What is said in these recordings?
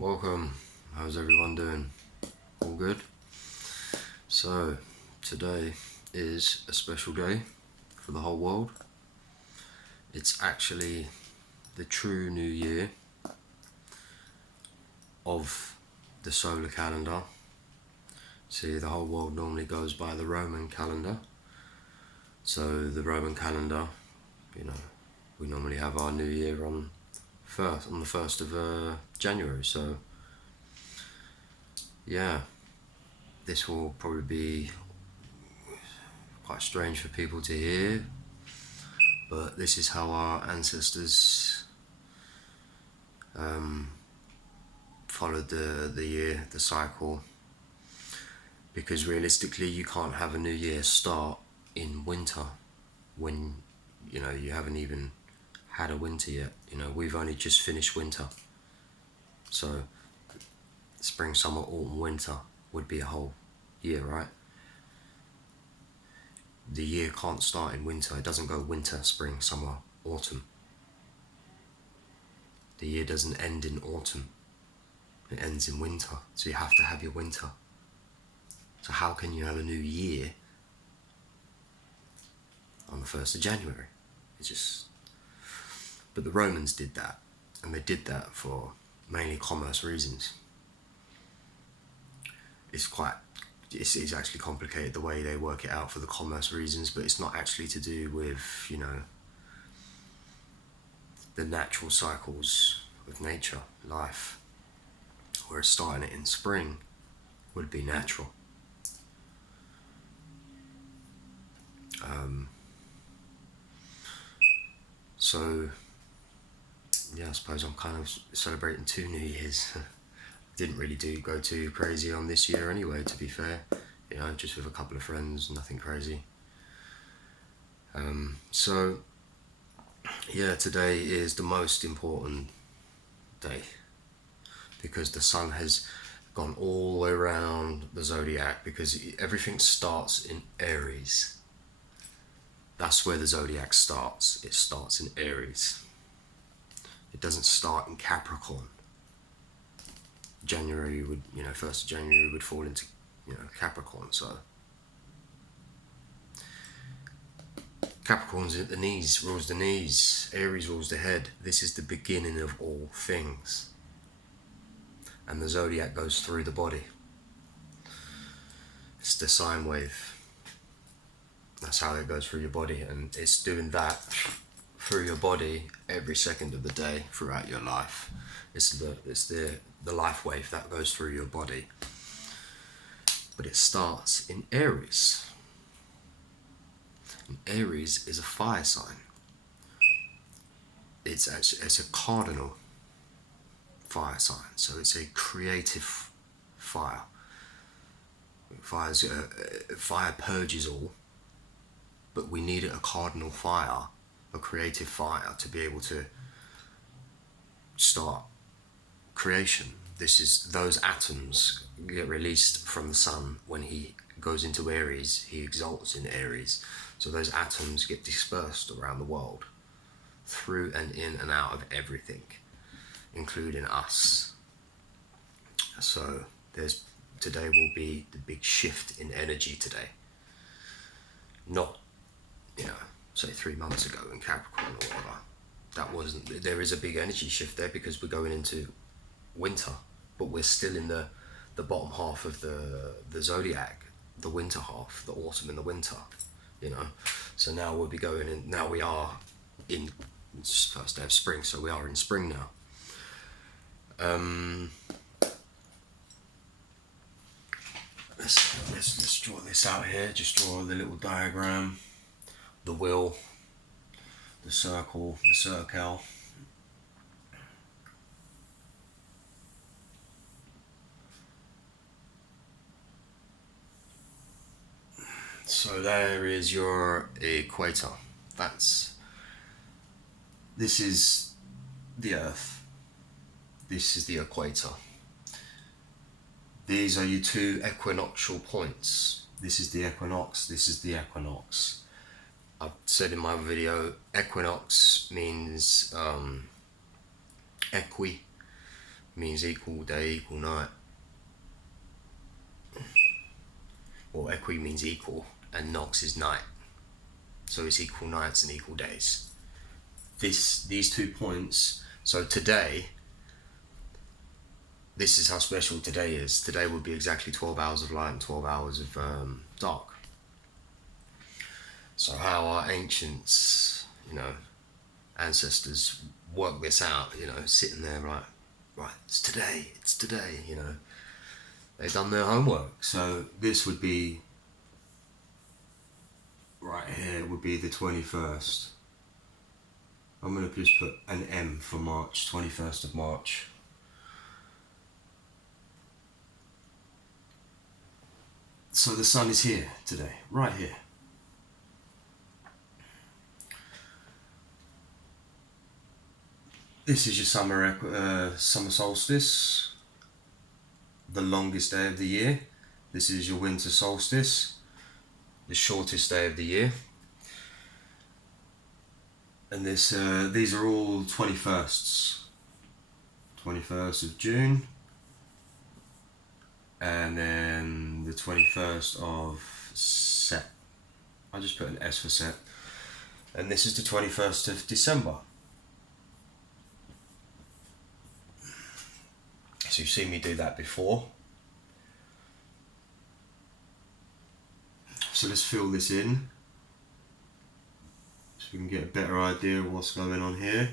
Welcome. How's everyone doing? All good? So, today is a special day for the whole world. It's actually the true new year of the solar calendar. See, the whole world normally goes by the Roman calendar. So, the Roman calendar, we normally have our new year on the 1st of January. So, yeah, this will probably be quite strange for people to hear, but this is how our ancestors followed the year, the cycle, because realistically you can't have a new year start in winter when you haven't even had a winter yet. We've only just finished winter, so spring, summer, autumn, winter would be a whole year, right? The year can't start in winter. It doesn't go winter, spring, summer, autumn. The year doesn't end in autumn. It ends in winter. So you have to have your winter. So how can you have a new year on the 1st of January? But the Romans did that, and they did that for mainly commerce reasons. It's actually complicated the way they work it out for the commerce reasons, but it's not actually to do with, the natural cycles of nature, life, whereas starting it in spring would be natural. So, yeah, I suppose I'm kind of celebrating 2 New Years. Didn't really go too crazy on this year anyway, to be fair. Just with a couple of friends, nothing crazy. So, yeah, today is the most important day because the sun has gone all the way around the zodiac, because everything starts in Aries. That's where the zodiac starts. It starts in Aries. It doesn't start in Capricorn. January would, 1st of January would fall into, Capricorn. So Capricorn's at the knees, rules the knees. Aries rules the head. This is the beginning of all things. And the zodiac goes through the body. It's the sine wave. That's how it goes through your body, and it's doing that through your body every second of the day throughout your life. It's the life wave that goes through your body. But it starts in Aries. And Aries is a fire sign. It's a cardinal fire sign, so it's a creative fire. Fire purges all, but we need a cardinal fire, a creative fire, to be able to start creation. Those atoms get released from the sun when he goes into Aries. He exalts in Aries, so those atoms get dispersed around the world, through and in and out of everything, including us. So today will be the big shift in energy today. Not, say 3 months ago in Capricorn or whatever. There is a big energy shift there because we're going into winter, but we're still in the bottom half of the zodiac, the winter half, the autumn and the winter, So now we'll be going in, now we are in, it's first day of spring, so we are in spring now. Let's draw this out here. Just draw the little diagram, the wheel, the circle, the circle. So there is your equator. This is the Earth. This is the equator. These are your 2 equinoctial points. This is the equinox, this is the equinox. I've said in my video, equinox means equi means equal day, equal night. Or equi means equal, and nox is night. So it's equal nights and equal days. These 2 points. So today, this is how special today is. Today would be exactly 12 hours of light and 12 hours of dark. So how our ancients, ancestors work this out, sitting there right, it's today, They've done their homework. So this would be, right here would be the 21st. I'm going to just put an M for March, 21st of March. So the sun is here today, right here. This is your summer solstice, the longest day of the year. This is your winter solstice, the shortest day of the year. And these are all 21sts. 21st of June, and then the 21st of Sep. I just put an S for Sep. And this is the 21st of December. So you've seen me do that before. So let's fill this in, so we can get a better idea of what's going on here.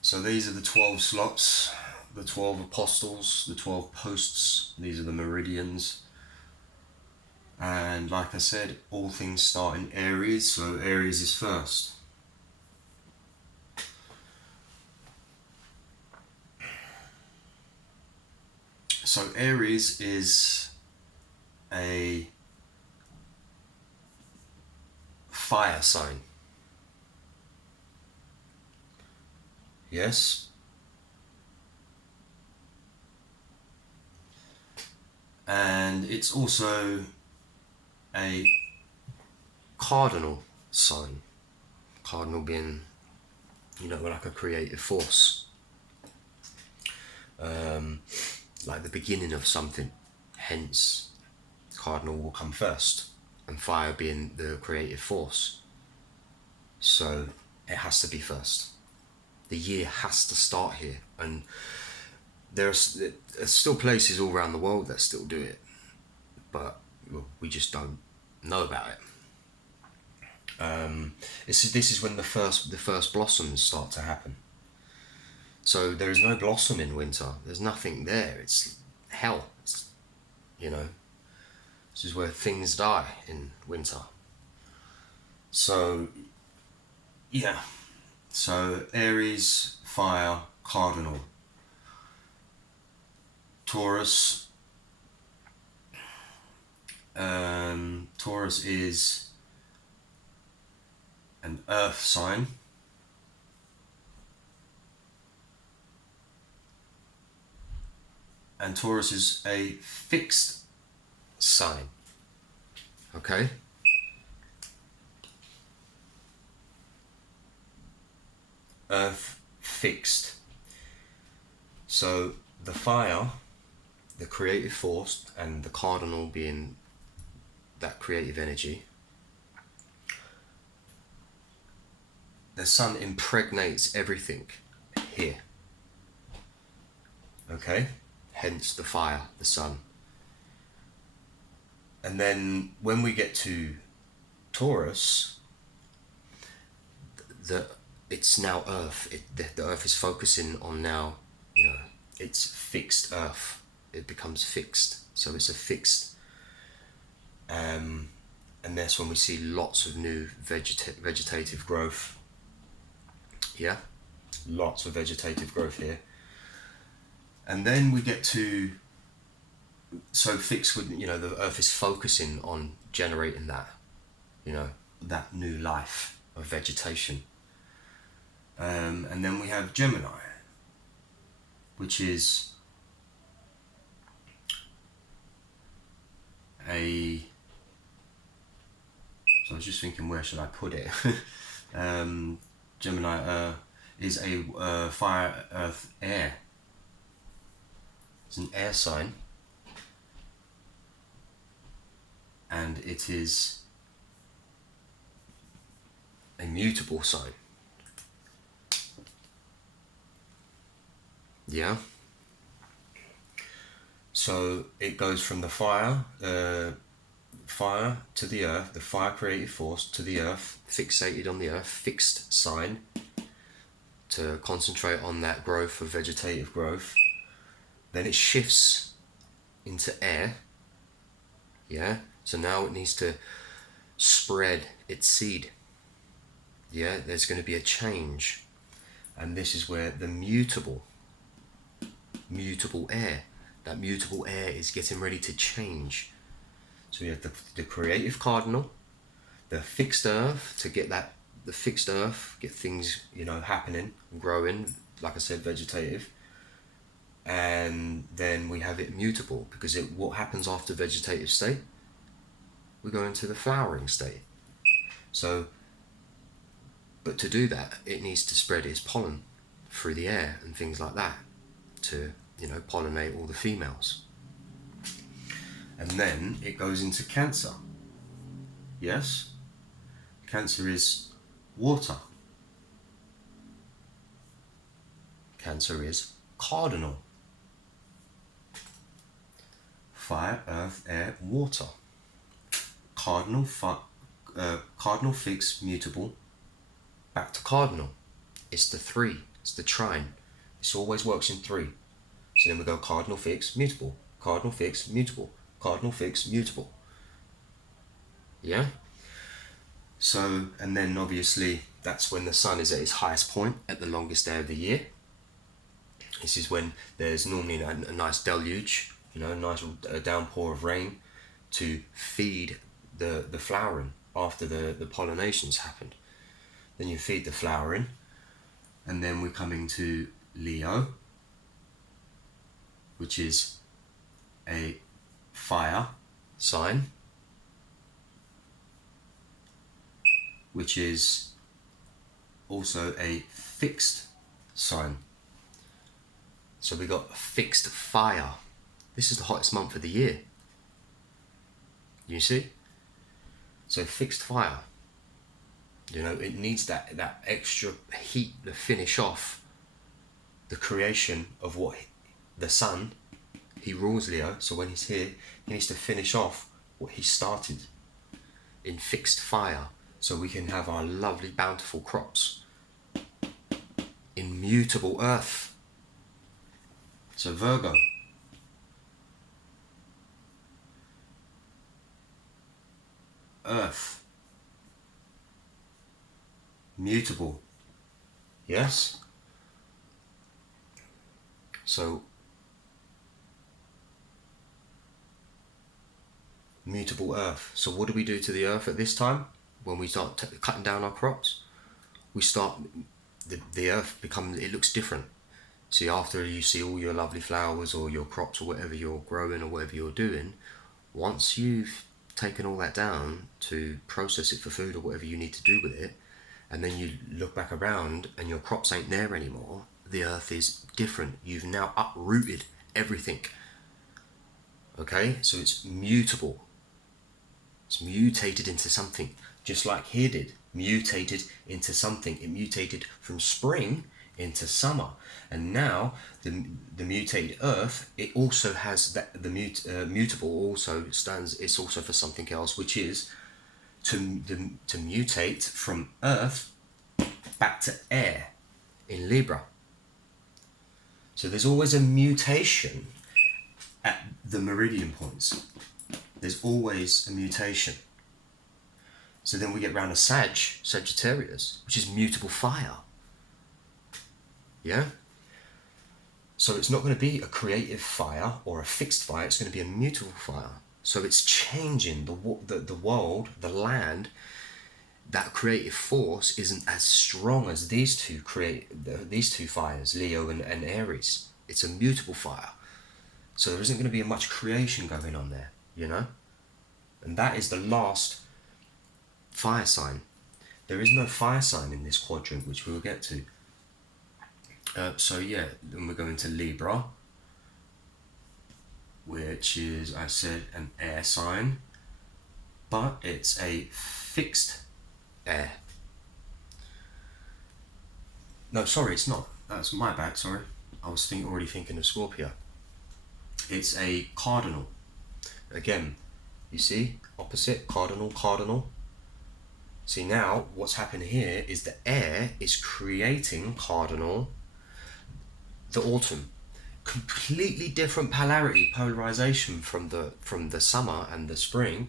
So these are the 12 slots, the 12 apostles, the 12 posts. These are the meridians. And like I said, all things start in Aries, so Aries is first. So Aries is a fire sign. Yes. And it's also a cardinal sign. Cardinal being, like a creative force. Like the beginning of something. Hence, cardinal will come first. And fire being the creative force. So it has to be first. The year has to start here. And there's still places all around the world that still do it. But we just don't know about it. This is when the first blossoms start to happen. So there is no blossom in winter. There's nothing there. It's hell. This is where things die in winter. So yeah. So Aries, fire, cardinal. Taurus. Taurus is an earth sign. And Taurus is a fixed sign. Okay? Earth fixed. So the fire, the creative force, and the cardinal being that creative energy, the sun impregnates everything here. Okay? Hence the fire, the sun. And then when we get to Taurus, it's now Earth. The Earth is focusing on now, it's fixed Earth. It becomes fixed. So it's a fixed, and that's when we see lots of new vegetative growth. Yeah, lots of vegetative growth here. And then we get to, so fixed with, the Earth is focusing on generating that, that new life of vegetation. And then we have Gemini, which is was just thinking, where should I put it? Gemini is a fire, earth, air. It's an air sign, and it is a mutable sign. Yeah. So it goes from the fire to the earth, the fire creative force to the earth, fixated on the earth, fixed sign, to concentrate on that growth of vegetative growth. Then it shifts into air. Yeah. So now it needs to spread its seed. Yeah. There's going to be a change, and this is where the mutable air. That mutable air is getting ready to change. So we have the creative cardinal, the fixed earth, to get that, the fixed earth, get things, happening, growing, like I said, vegetative. And then we have it mutable, because what happens after vegetative state? We go into the flowering state. So, but to do that, it needs to spread its pollen through the air and things like that to, pollinate all the females. And then it goes into Cancer. Yes? Cancer is water. Cancer is cardinal. Fire, earth, air, water. Cardinal, fixed, mutable. Back to cardinal. It's the 3. It's the trine. It always works in 3. So then we go cardinal, fixed, mutable. Cardinal, fixed, mutable. Cardinal, fixed, mutable. Yeah? So, and then obviously that's when the sun is at its highest point at the longest day of the year. This is when there's normally a nice deluge, a nice downpour of rain to feed the flowering after the pollination's happened. Then you feed the flowering, and then we're coming to Leo, which is a fire sign, which is also a fixed sign. So we got fixed fire. This is the hottest month of the year. You see? So fixed fire. It needs that extra heat to finish off the creation of what the sun, he rules Leo, so when he's here, he needs to finish off what he started in fixed fire, so we can have our lovely bountiful crops in mutable earth. So Virgo, earth, mutable. Yes? So mutable earth. So what do we do to the earth at this time? When we start cutting down our crops, we start, the earth becomes, it looks different. See, after you see all your lovely flowers or your crops or whatever you're growing or whatever you're doing, once you've taken all that down to process it for food or whatever you need to do with it, and then you look back around and your crops ain't there anymore, the earth is different. You've now uprooted everything. Okay, so it's mutable. It's mutated into something, just like here did. Mutated into something. It mutated from spring into summer, and now the mutated earth, it also has that, the mutable also stands, it's also for something else, which is to mutate from earth back to air in Libra. So there's always a mutation at the meridian points. There's always a mutation. So then we get round to Sagittarius, which is mutable fire. Yeah? So it's not going to be a creative fire or a fixed fire, it's going to be a mutable fire. So it's changing the world, the land. That creative force isn't as strong as these two fires, Leo and Aries. It's a mutable fire. So there isn't going to be much creation going on there, And that is the last fire sign. There is no fire sign in this quadrant, which we will get to. So yeah, then we're going to Libra, which is, I said, an air sign, but it's a fixed air. No, sorry, it's not. That's my bad, sorry. I was already thinking of Scorpio. It's a cardinal. Again, you see, opposite, cardinal, cardinal. See, now what's happened here is the air is creating cardinal, the autumn. Completely different polarization from the summer and the spring.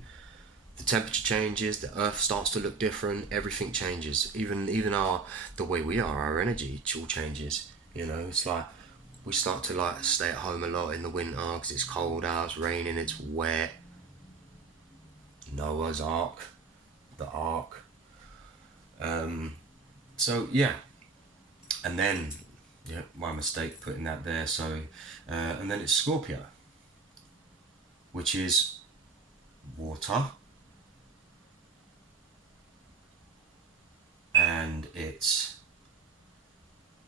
The temperature changes, the earth starts to look different, everything changes. Even the way we are, our energy, it all changes. You know, it's like we start to like stay at home a lot in the winter because it's cold out, it's raining, it's wet. Noah's Ark, the Ark. So yeah, and then yeah, my mistake putting that there. So and then it's Scorpio, which is water, and it's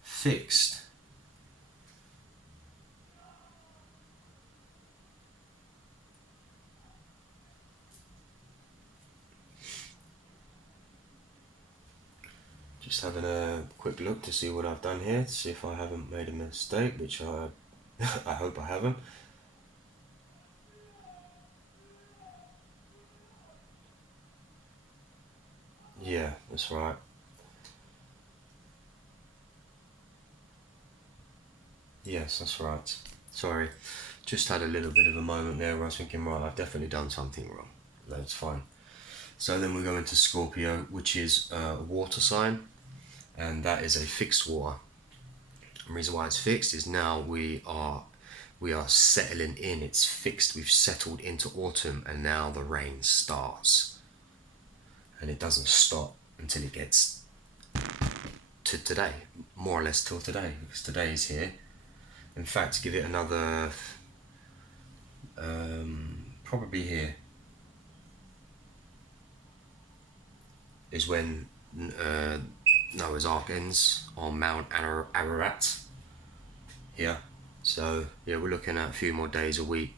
fixed. Just having a quick look to see what I've done here, to see if I haven't made a mistake, which I I hope I haven't. Yeah, that's right. Yes, that's right. Sorry, just had a little bit of a moment there where I was thinking, right, I've definitely done something wrong. That's fine. So then we go into Scorpio, which is a water sign, and that is a fixed water. The reason why it's fixed is now we are settling in. It's fixed. We've settled into autumn, and now the rain starts, and it doesn't stop until it gets to today, more or less till today, because today is here. In fact, give it another probably here is when Noah's Ark ends on Mount Ararat here. So yeah, we're looking at a few more days, a week